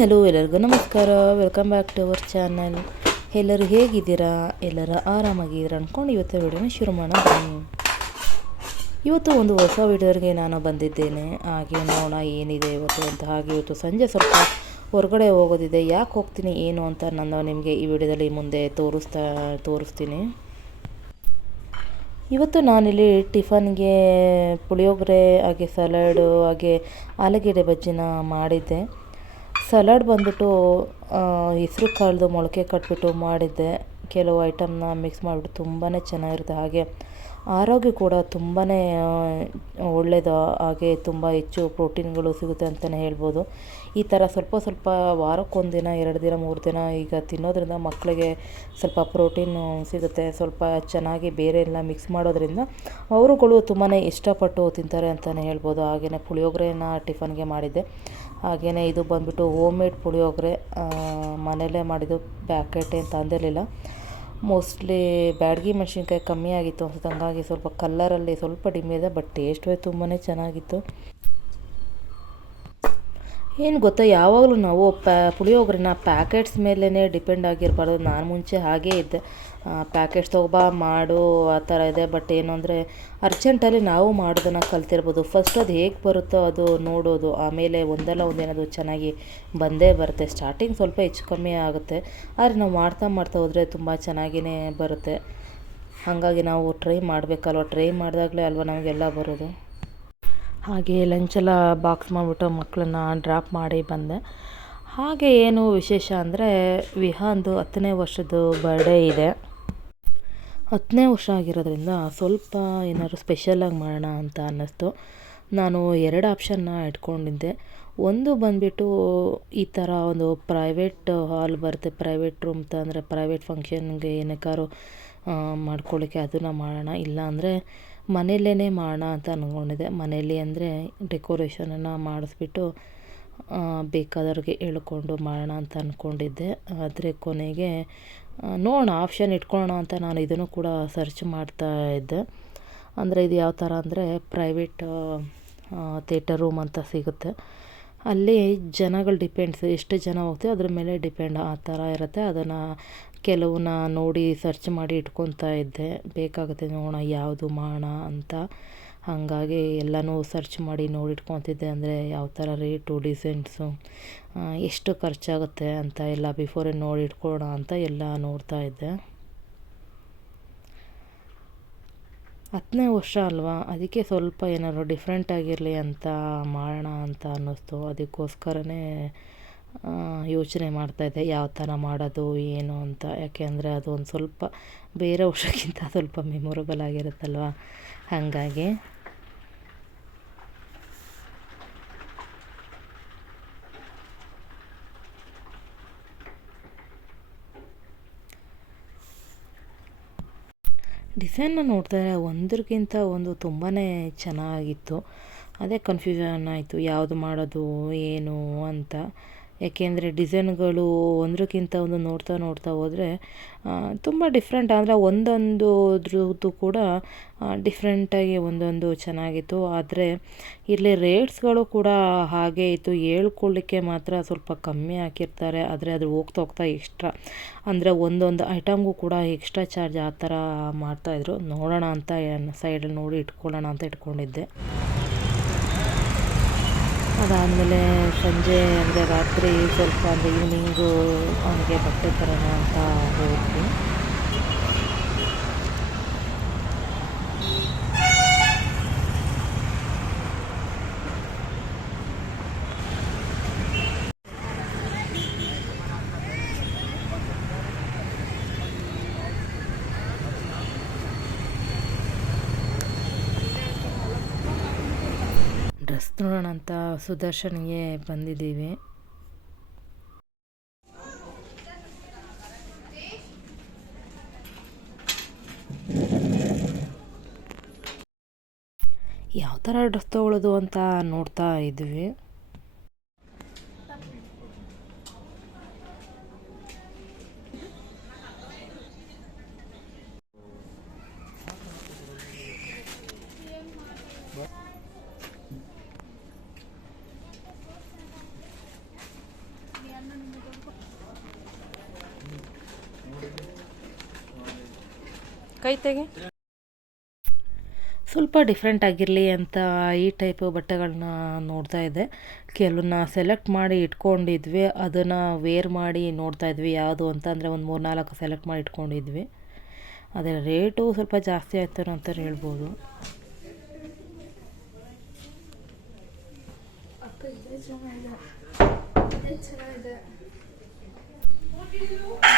Hello, ಎಲ್ಲರಿಗೂ ನಮಸ್ಕಾರ. Welcome back to our channel ಎಲ್ಲರೂ ಹೇಗಿದ್ದೀರಾ? ಎಲ್ಲರೂ ಆರಾಮಾಗಿದ್ದೀರಾ ಅಂದ್ಕೊಂಡು ಇವತ್ತು ವಿಡಿಯೋನ ಶುರು ಮಾಡೋಣ ಇವತ್ತು ಒಂದು ಹೊಸ ವಿಡಿಯೋರಿಗೆ ನಾನು ಬಂದಿದ್ದೇನೆ. ಹಾಗೆ ನೋಡೋಣ ಏನಿದೆ ಇವತ್ತು ಅಂತ. ಹಾಗೆ ಇವತ್ತು ಸಂಜೆ ಸ್ವಲ್ಪ ಹೊರಗಡೆ ಹೋಗೋದಿದೆ. ಯಾಕೆ ಹೋಗ್ತೀನಿ, ಏನು ಅಂತ ನಾನು ನಿಮಗೆ ಈ ವಿಡಿಯೋದಲ್ಲಿ ಮುಂದೆ ತೋರಿಸ್ತಾ, ತೋರಿಸ್ತೀನಿ. ಇವತ್ತು ನಾನಿಲ್ಲಿ ಟಿಫನ್ಗೆ ಪುಳಿಯೋಗರೆ, ಹಾಗೆ ಸಲಾಡು ಹಾಗೆ ಆಲೂಗೆಡ್ಡೆ ಬಜ್ಜಿನ ಮಾಡಿದ್ದೆ. ಸಲಾಡ್ ಬಂದ್ಬಿಟ್ಟು ಹೆಸ್ರು ಕಾಳ್ದು ಮೊಳಕೆ ಕಟ್ಬಿಟ್ಟು ಮಾಡಿದ್ದೆ. ಕೆಲವು ಐಟಮ್ನ ಮಿಕ್ಸ್ ಮಾಡಿಬಿಟ್ಟು ತುಂಬಾ ಚೆನ್ನಾಗಿರುತ್ತೆ. ಹಾಗೆ ಆರೋಗ್ಯ ಕೂಡ ತುಂಬಾ ಒಳ್ಳೆಯದು ಹಾಗೆ ತುಂಬ ಹೆಚ್ಚು ಪ್ರೋಟೀನ್ಗಳು ಸಿಗುತ್ತೆ ಅಂತಲೇ ಹೇಳ್ಬೋದು. ಈ ಥರ ಸ್ವಲ್ಪ ಸ್ವಲ್ಪ ವಾರಕ್ಕೊಂದಿನ ಎರಡು ದಿನ, ಮೂರು ದಿನ ಈಗ ತಿನ್ನೋದ್ರಿಂದ ಮಕ್ಕಳಿಗೆ ಸ್ವಲ್ಪ ಪ್ರೋಟೀನು ಸಿಗುತ್ತೆ. ಸ್ವಲ್ಪ ಚೆನ್ನಾಗಿ ಬೇರೆ ಎಲ್ಲ ಮಿಕ್ಸ್ ಮಾಡೋದ್ರಿಂದ ಅವರುಗಳು ತುಂಬಾ ಇಷ್ಟಪಟ್ಟು ತಿಂತಾರೆ ಅಂತಲೇ ಹೇಳ್ಬೋದು. ಹಾಗೆಯೇ ಪುಳಿಯೋಗರೆನ ಟಿಫನ್ಗೆ ಮಾಡಿದ್ದೆ. ಹಾಗೆಯೇ ಇದು ಬಂದುಬಿಟ್ಟು ಹೋಮ್ ಮೇಡ್ ಪುಳಿಯೋಗರೆ ಮನೆಯಲ್ಲೇ ಮಾಡಿದ್ದು ಪ್ಯಾಕೆಟ್ ಏನು ತಂದಿರಲಿಲ್ಲ. ಮೋಸ್ಟ್ಲಿ ಬ್ಯಾಡಗಿ ಮೆಣಸಿನ್ಕಾಯಿ ಕಮ್ಮಿ ಆಗಿತ್ತು ಅನ್ಸುತ್ತೆ. ಹಂಗಾಗಿ ಸ್ವಲ್ಪ ಕಲ್ಲರಲ್ಲಿ ಸ್ವಲ್ಪ ಡಿಮ್ ಇದೆ ಬಟ್ ಟೇಸ್ಟ್ ತುಂಬಾ ಚೆನ್ನಾಗಿತ್ತು. ಏನು ಗೊತ್ತಾ, ಯಾವಾಗಲೂ ನಾವು ಪ್ಯಾ ಪುಳಿಯೋಗರೆನ ಪ್ಯಾಕೆಟ್ಸ್ ಮೇಲೇ ಡಿಪೆಂಡ್ ಆಗಿರಬಾರ್ದು. ನಾನು ಮುಂಚೆ ಹಾಗೇ ಇದ್ದೆ. ಪ್ಯಾಕೆಟ್ಸ್ ತೊಗೊಬಾ, ಮಾಡು, ಆ ಥರ ಇದೆ. ಬಟ್ ಏನು ಅಂದರೆ ಅರ್ಜೆಂಟಲ್ಲಿ ನಾವು ಮಾಡೋದನ್ನು ಕಲ್ತಿರ್ಬೋದು. ಫಸ್ಟ್ ಅದು ಹೇಗೆ ಬರುತ್ತೋ ಅದು ನೋಡೋದು. ಆಮೇಲೆ ಒಂದಲ್ಲ ಒಂದೇನದು ಚೆನ್ನಾಗಿ ಬಂದೇ ಬರುತ್ತೆ. ಸ್ಟಾರ್ಟಿಂಗ್ ಸ್ವಲ್ಪ ಹೆಚ್ಚು ಕಮ್ಮಿ ಆಗುತ್ತೆ. ಆದರೆ ನಾವು ಮಾಡ್ತಾ ಮಾಡ್ತಾ ಹೋದರೆ ತುಂಬ ಚೆನ್ನಾಗಿಯೇ ಬರುತ್ತೆ. ಹಾಗಾಗಿ ನಾವು ಟ್ರೈ ಮಾಡಬೇಕಲ್ವ? ಟ್ರೈ ಮಾಡಿದಾಗಲೇ ಅಲ್ವ ನಮಗೆಲ್ಲ ಬರೋದು? ಹಾಗೆ ಲಂಚೆಲ್ಲ ಬಾಕ್ಸ್ ಮಾಡಿಬಿಟ್ಟು ಮಕ್ಕಳನ್ನ ಡ್ರಾಪ್ ಮಾಡಿ ಬಂದೆ. ಹಾಗೆ ಏನು ವಿಶೇಷ ಅಂದರೆ ವಿಹಾಂದು ಹತ್ತನೇ ವರ್ಷದ್ದು ಬರ್ಡೇ ಇದೆ. ಹತ್ತನೇ ವರ್ಷ ಆಗಿರೋದ್ರಿಂದ ಸ್ವಲ್ಪ ಏನಾದ್ರು ಸ್ಪೆಷಲಾಗಿ ಮಾಡೋಣ ಅಂತ ಅನ್ನಿಸ್ತು. ನಾನು ಎರಡು ಆಪ್ಷನ್ನ ಇಟ್ಕೊಂಡಿದ್ದೆ. ಒಂದು ಬಂದುಬಿಟ್ಟು ಈ ಥರ ಒಂದು ಪ್ರೈವೇಟ್ ಹಾಲ್ ಬರುತ್ತೆ ಪ್ರೈವೇಟ್ ರೂಮ್ ಅಂದರೆ ಪ್ರೈವೇಟ್ ಫಂಕ್ಷನ್ಗೆ ಏನಕ್ಕಾದ್ರು ಮಾಡ್ಕೊಳ್ಳಿಕ್ಕೆ ಅದನ್ನು ಮಾಡೋಣ. ಇಲ್ಲ ಅಂದರೆ ಮನೆಯಲ್ಲೇ ಮಾಡೋಣ ಅಂತ ಅಂದ್ಕೊಂಡಿದ್ದೆ ಮನೆಯಲ್ಲಿ ಅಂದರೆ ಡೆಕೋರೇಷನನ್ನು ಮಾಡಿಸ್ಬಿಟ್ಟು ಬೇಕಾದವ್ರಿಗೆ ಹೇಳ್ಕೊಂಡು ಮಾಡೋಣ ಅಂತ ಅಂದ್ಕೊಂಡಿದ್ದೆ ಆದರೆ ಕೊನೆಗೆ ನೋಡೋಣ ಆಪ್ಷನ್ ಇಟ್ಕೊಳ್ಳೋಣ ಅಂತ ನಾನು ಇದನ್ನು ಕೂಡ ಸರ್ಚ್ ಮಾಡ್ತಾ ಇದ್ದೆ. ಅಂದರೆ ಇದು ಯಾವ ಥರ ಅಂದರೆ ಪ್ರೈವೇಟ್ ಥಿಯೇಟರ್ ರೂಮ್ ಅಂತ ಸಿಗುತ್ತೆ. ಅಲ್ಲಿ ಜನಗಳು ಡಿಪೆಂಡ್ಸ್ ಎಷ್ಟು ಜನ ಹೋಗ್ತೀವಿ ಅದ್ರ ಮೇಲೆ ಡಿಪೆಂಡ್ ಆ ಥರ ಇರುತ್ತೆ. ಅದನ್ನು ಕೆಲವನ್ನ ನೋಡಿ ಸರ್ಚ್ ಮಾಡಿ ಇಟ್ಕೊತಾ ಇದ್ದೆ. ಬೇಕಾಗುತ್ತೆ ನೋಡೋಣ ಯಾವುದು ಮಾಡೋಣ ಅಂತ. ಹಾಗಾಗಿ ಎಲ್ಲನೂ ಸರ್ಚ್ ಮಾಡಿ ನೋಡಿ ಇಟ್ಕೊತಿದ್ದೆ ಅಂದರೆ ಯಾವ ಥರ ರೇಟು ಡಿಸೈನ್ಸು ಎಷ್ಟು ಖರ್ಚಾಗುತ್ತೆ ಅಂತ ಎಲ್ಲ ಬಿಫೋರೇ ನೋಡಿ ಇಟ್ಕೊಳ್ಳೋಣ ಅಂತ ಎಲ್ಲ ನೋಡ್ತಾ ಇದ್ದೆ. ಹತ್ತನೇ ವರ್ಷ ಅಲ್ವಾ? ಅದಕ್ಕೆ ಸ್ವಲ್ಪ ಏನಾದ್ರು ಡಿಫ್ರೆಂಟ್ ಆಗಿರಲಿ ಅಂತ ಮಾಡೋಣ ಅಂತ ಅನ್ನಿಸ್ತು. ಅದಕ್ಕೋಸ್ಕರನೇ ಯೋಚನೆ ಮಾಡ್ತಾಯಿದ್ದೆ ಯಾವ ಥರ ಮಾಡೋದು, ಏನು ಅಂತ. ಯಾಕೆ ಅಂದರೆ ಅದು ಒಂದು ಸ್ವಲ್ಪ ಬೇರೆ ವರ್ಷಕ್ಕಿಂತ ಸ್ವಲ್ಪ ಮೆಮೊರಬಲ್ ಆಗಿರುತ್ತಲ್ವ? ಹಾಗಾಗಿ. ಡಿಸೈನ್ನ ನೋಡ್ತಾರೆ ಒಂದಕ್ಕಿಂತ ಒಂದು ತುಂಬಾ ಚೆನ್ನಾಗಿತ್ತು. ಅದೇ ಕನ್ಫ್ಯೂಷನ್ ಆಯಿತು ಯಾವುದು ಮಾಡೋದು ಏನು ಅಂತ. ಯಾಕೆಂದರೆ ಡಿಸೈನ್ಗಳು ಒಂದಕ್ಕಿಂತ ಒಂದು ನೋಡ್ತಾ ನೋಡ್ತಾ ಹೋದರೆ ತುಂಬ ಡಿಫ್ರೆಂಟ್ ಅಂದರೆ ಒಂದೊಂದು ಕೂಡ ಡಿಫ್ರೆಂಟಾಗಿ ಒಂದೊಂದು ಚೆನ್ನಾಗಿತ್ತು. ಆದರೆ ಇಲ್ಲಿ ರೇಟ್ಸ್ಗಳು ಕೂಡ ಹಾಗೆ ಇತ್ತು. ಹೇಳ್ಕೊಳ್ಳಿಕ್ಕೆ ಮಾತ್ರ ಸ್ವಲ್ಪ ಕಮ್ಮಿ ಹಾಕಿರ್ತಾರೆ. ಆದರೆ ಅದು ಹೋಗ್ತಾ ಹೋಗ್ತಾ ಎಕ್ಸ್ಟ್ರಾ ಅಂದರೆ ಒಂದೊಂದು ಐಟಮ್ಗೂ ಕೂಡ ಎಕ್ಸ್ಟ್ರಾ ಚಾರ್ಜ್ ಆ ಥರ ಮಾಡ್ತಾಯಿದ್ರು ನೋಡೋಣ ಅಂತ ಸೈಡಲ್ಲಿ ನೋಡಿ ಇಟ್ಕೊಳ್ಳೋಣ ಅಂತ ಇಟ್ಕೊಂಡಿದ್ದೆ. ಅದಾದಮೇಲೆ ಸಂಜೆ ಅಂದರೆ ರಾತ್ರಿ ಸ್ವಲ್ಪ ಅಂದರೆ ಈವ್ನಿಂಗು ಅವನಿಗೆ ಬಟ್ಟೆ ತರೋಣ ಅಂತ ಹೋದ್ವಿ ಡ್ರೆಸ್ ನೋಡೋಣ ಅಂತ ಸುದರ್ಶನ್ಗೆ ಬಂದಿದ್ದೀವಿ. ಯಾವ ಥರ ಡ್ರೆಸ್ ತೊಗೊಳ್ಳೋದು ಅಂತ ನೋಡ್ತಾ ಇದ್ವಿ. ಕೈ ತೆಗೆ ಸ್ವಲ್ಪ ಡಿಫ್ರೆಂಟ್ ಆಗಿರಲಿ ಅಂತ ಈ ಟೈಪ್ ಬಟ್ಟೆಗಳನ್ನ ನೋಡ್ತಾ ಇದ್ದೆ. ಕೆಲವನ್ನ ಸೆಲೆಕ್ಟ್ ಮಾಡಿ ಇಟ್ಕೊಂಡಿದ್ವಿ. ಅದನ್ನು ವೇರ್ ಮಾಡಿ ನೋಡ್ತಾ ಇದ್ವಿ. ಯಾವುದು ಅಂತ ಅಂದರೆ ಒಂದು ಮೂರು ನಾಲ್ಕು ಸೆಲೆಕ್ಟ್ ಮಾಡಿ ಇಟ್ಕೊಂಡಿದ್ವಿ. ಅದರ ರೇಟು ಸ್ವಲ್ಪ ಜಾಸ್ತಿ ಆಯ್ತು ಅಂತ ಹೇಳ್ಬೋದು. ಪಾರ್ವತಿ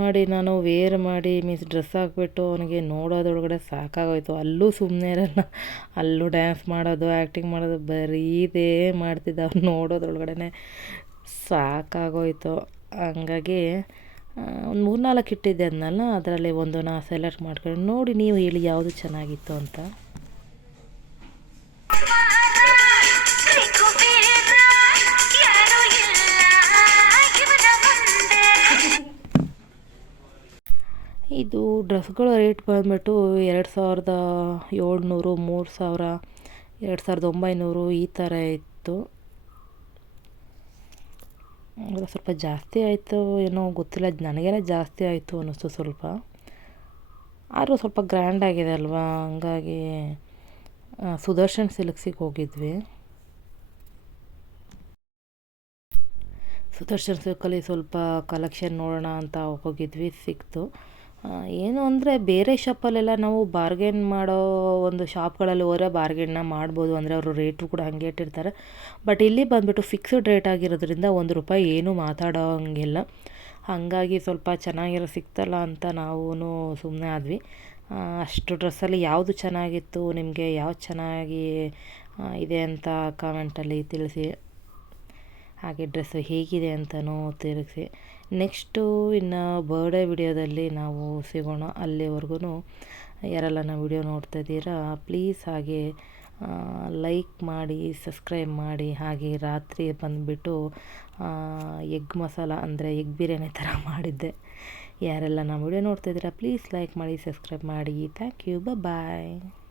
ಮಾಡಿ, ನಾನು ವೇರ್ ಮಾಡಿ ಮೀನ್ಸ್ ಡ್ರೆಸ್ ಹಾಕ್ಬಿಟ್ಟು ಅವನಿಗೆ ನೋಡೋದ್ರೊಳಗಡೆ ಸಾಕಾಗೋಯ್ತು. ಅಲ್ಲೂ ಸುಮ್ಮನೆ ಇರಲ್ಲ. ಅಲ್ಲೂ ಡ್ಯಾನ್ಸ್ ಮಾಡೋದು ಆ್ಯಕ್ಟಿಂಗ್ ಮಾಡೋದು, ಬರೀದೇ ಮಾಡ್ತಿದ್ದ ಅವ್ನು ನೋಡೋದ್ರೊಳಗಡೆ ಸಾಕಾಗೋಯ್ತು. ಹಂಗಾಗಿ ಒಂದು ಮೂರು ನಾಲ್ಕು ಇಟ್ಟಿದ್ದೆ ಅದನ್ನಲ್ಲ ಅದರಲ್ಲಿ ಒಂದು ನಾ ಸೆಲೆಕ್ಟ್ ಮಾಡ್ಕೊಂಡು ನೋಡಿ, ನೀವು ಹೇಳಿ ಯಾವುದು ಚೆನ್ನಾಗಿತ್ತು ಅಂತ. ಡ್ರೆಸ್ಗಳ ರೇಟ್ ಬಂದ್ಬಿಟ್ಟು ಎರಡು ಸಾವಿರದ ಏಳ್ನೂರು, ಮೂರು ಸಾವಿರ, ಎರಡು ಸಾವಿರದ ಒಂಬೈನೂರು ಈ ಥರ ಇತ್ತು. ಅಂದರೆ ಸ್ವಲ್ಪ ಜಾಸ್ತಿ ಆಯಿತು ಏನೋ ಗೊತ್ತಿಲ್ಲ ನನಗೇನೆ ಜಾಸ್ತಿ ಆಯಿತು ಅನ್ನಿಸ್ತು ಸ್ವಲ್ಪ. ಆದರೂ ಸ್ವಲ್ಪ ಗ್ರ್ಯಾಂಡ್ ಆಗಿದೆ ಅಲ್ವಾ? ಹಂಗಾಗಿ ಸುದರ್ಶನ್ ಸಿಲ್ಕ್ಸಿಗೆ ಹೋಗಿದ್ವಿ. ಸುದರ್ಶನ್ ಸಿಲ್ಕಲ್ಲಿ ಸ್ವಲ್ಪ ಕಲೆಕ್ಷನ್ ನೋಡೋಣ ಅಂತ ಹೋಗಿದ್ವಿ, ಸಿಕ್ತು. ಏನು ಅಂದರೆ ಬೇರೆ ಶಾಪಲ್ಲೆಲ್ಲ ನಾವು ಬಾರ್ಗೇನ್ ಮಾಡೋ ಒಂದು ಶಾಪ್ಗಳಲ್ಲಿ ಹೋದ್ರೆ ಬಾರ್ಗೇನ್ನ ಮಾಡ್ಬೋದು. ಅಂದರೆ ಅವರು ರೇಟು ಕೂಡ ಹಂಗೆ ಇಟ್ಟಿರ್ತಾರೆ. ಬಟ್ ಇಲ್ಲಿ ಬಂದುಬಿಟ್ಟು ಫಿಕ್ಸ್ಡ್ ರೇಟ್ ಆಗಿರೋದ್ರಿಂದ ಒಂದು ರೂಪಾಯಿ ಏನೂ ಮಾತಾಡೋ ಹಂಗಿಲ್ಲ ಹಾಗಾಗಿ ಸ್ವಲ್ಪ ಚೆನ್ನಾಗಿರೋ ಸಿಕ್ತಲ್ಲ ಅಂತ ನಾವು ಸುಮ್ಮನೆ ಆದ್ವಿ. ಅಷ್ಟು ಡ್ರೆಸ್ಸಲ್ಲಿ ಯಾವುದು ಚೆನ್ನಾಗಿತ್ತು, ನಿಮಗೆ ಯಾವ್ದು ಚೆನ್ನಾಗಿ ಇದೆ ಅಂತ ಕಾಮೆಂಟಲ್ಲಿ ತಿಳಿಸಿ. ಹಾಗೆ ಡ್ರೆಸ್ಸು ಹೇಗಿದೆ ಅಂತಲೂ ತಿಳಿಸಿ. ನೆಕ್ಸ್ಟು ಇನ್ನು ಬರ್ಡೇ ವಿಡಿಯೋದಲ್ಲಿ ನಾವು ಸಿಗೋಣ. ಅಲ್ಲಿವರೆಗೂ ಯಾರೆಲ್ಲ ನಾವು ವಿಡಿಯೋ ನೋಡ್ತಾ ಇದ್ದೀರಾ ಪ್ಲೀಸ್ ಹಾಗೆ ಲೈಕ್ ಮಾಡಿ, ಸಬ್ಸ್ಕ್ರೈಬ್ ಮಾಡಿ, ಹಾಗೆ ರಾತ್ರಿ ಬಂದುಬಿಟ್ಟು ಎಗ್ ಮಸಾಲ ಅಂದರೆ ಎಗ್ ಬಿರಿಯಾನಿ ಥರ ಮಾಡಿದ್ದೆ. ಯಾರೆಲ್ಲ ನಾವು ವಿಡಿಯೋ ನೋಡ್ತಾ ಇದ್ದೀರಾ ಪ್ಲೀಸ್ ಲೈಕ್ ಮಾಡಿ, ಸಬ್ಸ್ಕ್ರೈಬ್ ಮಾಡಿ. Thank you bye.